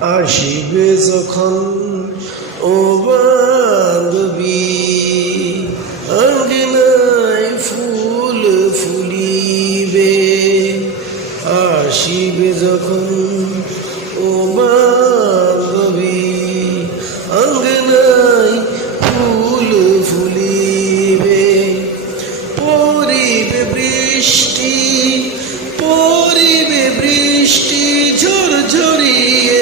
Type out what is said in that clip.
আসিবে যখন ও বান্ধবী, আঙ্গনায় ফুল ফুলিবে। আসিবে যখন ও বান্ধবী, আঙ্গনায় ফুল ফুলিবে। পড়িবে বৃষ্টি, পড়িবে বৃষ্টি ঝরঝরিয়ে,